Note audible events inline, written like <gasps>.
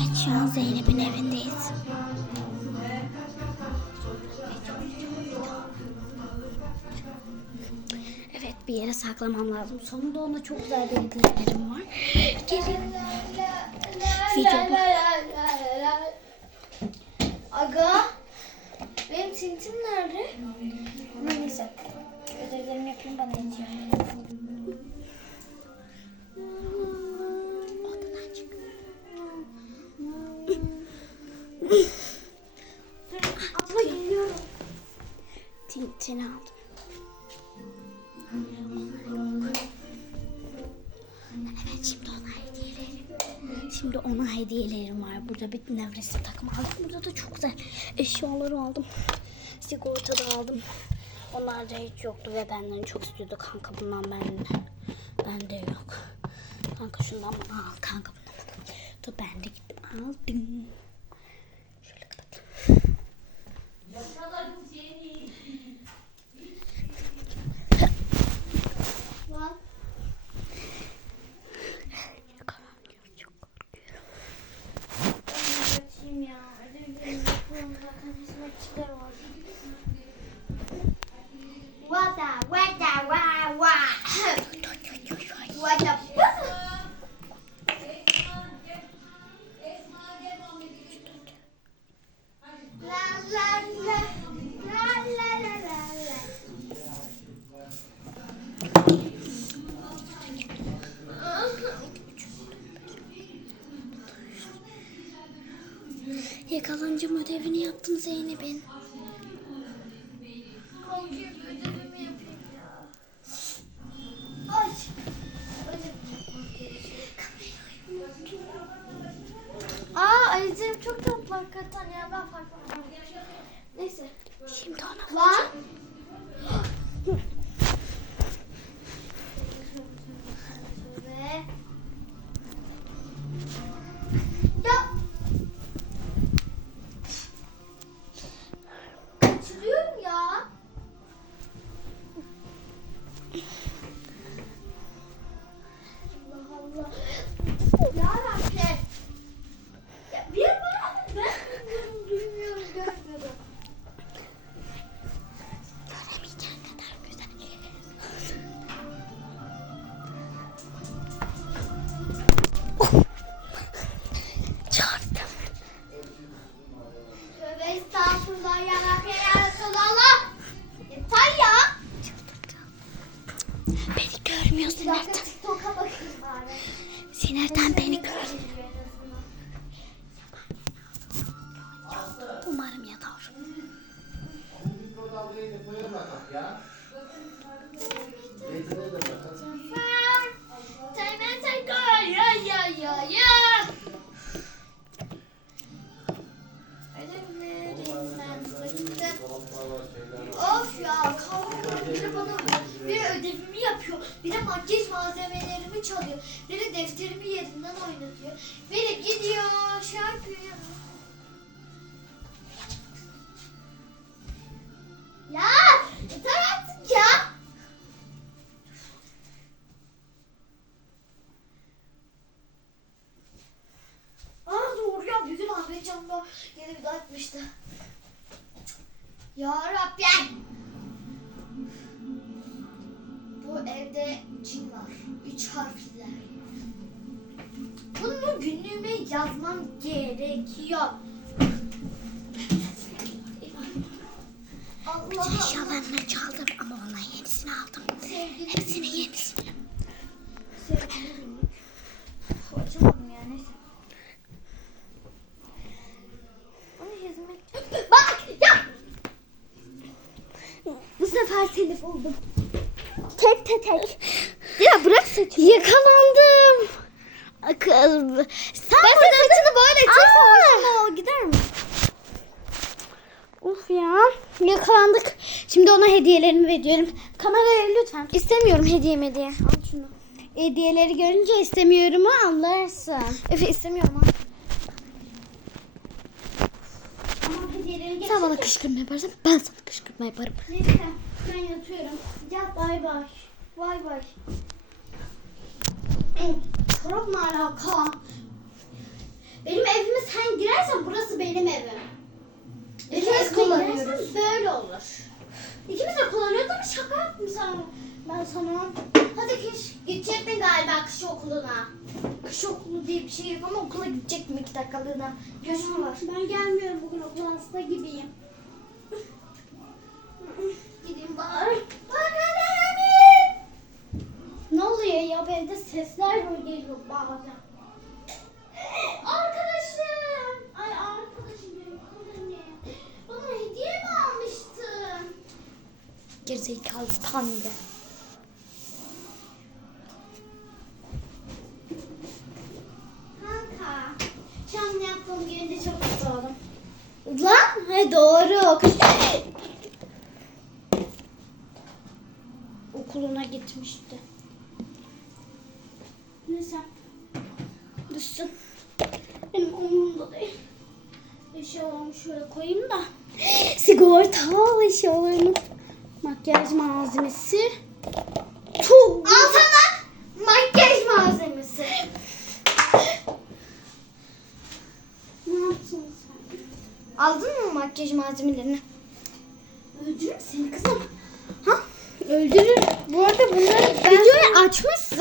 Evet şu an Zeynep'in evindeyiz. Evet bir yere saklamam lazım. Sonunda ona çok güzel bir hediyelerim var. Gelin. Video. Aga. Benim tintim nerede? Ama neyse. Ödevlerimi yapayım bana yetiyor. Tintini aldım. Evet şimdi ona hediyelerim. Şimdi ona hediyelerim var. Burada bir nevresi takım aldım. Burada da çok güzel eşyaları aldım. Sigorta da aldım. Onlar da hiç yoktu ve benden çok istiyordu. Kanka bundan ben bende yok. Kanka şundan al. Kanka bundan bana. Da ben de gittim aldım. Yakalanacağım ödevini yaptım Zeynep'in. Aa ayıcığım çok tatlı hakikaten ya ben fark etmem. Neyse. Şimdi ona Lan. Şeyler var. Of ya kavga biri bana biri ödevimi yapıyor. Biri makyaj malzemelerimi çalıyor. Biri defterimi yerinden oynatıyor. Biri gidiyor şey ya. Yeter artık ya. Aa doğru ya bugün Ahmet Can'da yeni bir daha etmişti. Ya Rabbim. Bu evde cin var. Üç harfler. Bunu günlüğüme yazmam gerekiyor. Bütün eşyalarını çaldım ama ona yenisini aldım. Sevgili Hepsini yenisini. Sevgili günlük. Açamadım ya neyse. Onu hizmet... Bak ya! Bu sefer seni buldum. Tek tek tek. Ya bırak saçımı. Yakalandım. Kız. Sen Ben saçını böyle çeksem o gider mi? Uf ya. Yakalandık. Şimdi ona hediyelerimi veriyorum. Kameraya lütfen. İstemiyorum hediye hediye. Al şunu. Hediyeleri görünce istemiyorum anlarsın. Efe istemiyorum hediyeleri Sen bana kışkırtma yaparsan ben sana kışkırtma yaparım. Neyse ben yatıyorum. Ya bay bay. Vay vay. Çorap ne alaka? Benim evime gidersen burası benim evim. İkimiz İkimiz kullanıyoruz. kullanıyoruz. Böyle olur. İkimiz de kullanıyoruz ama şaka yaptım sana. Sana. Hadi kış gidecektin galiba kış okuluna. Kış okulu diye bir şey yok ama okula gidecektim iki dakikalığına. Gözüm var. Ben gelmiyorum bugün okul hasta gibiyim. Gideyim bari. Ne oluyor ya bu evde sesler böyle geliyor bazen. Arkadaşım. Ay arkadaşım benim. Bana hediye mi almıştın? Gerizekalı tanrı. Kanka. Şu yaptığımı görünce çok mutlu oldum. Lan he doğru. Okuluna gitmişti. Neyse. Düşsün. Benim umurumda değil. Eşyalarımı şöyle koyayım da. <gasps> Sigorta eşyalarımın makyaj malzemesi. Çok Al sana makyaj malzemesi. Ne yaptın sen? Aldın mı makyaj malzemelerini? Öldürürüm seni kızım. Ha? Öldürür. Bu arada bunları ben... Videoyu açmışsın.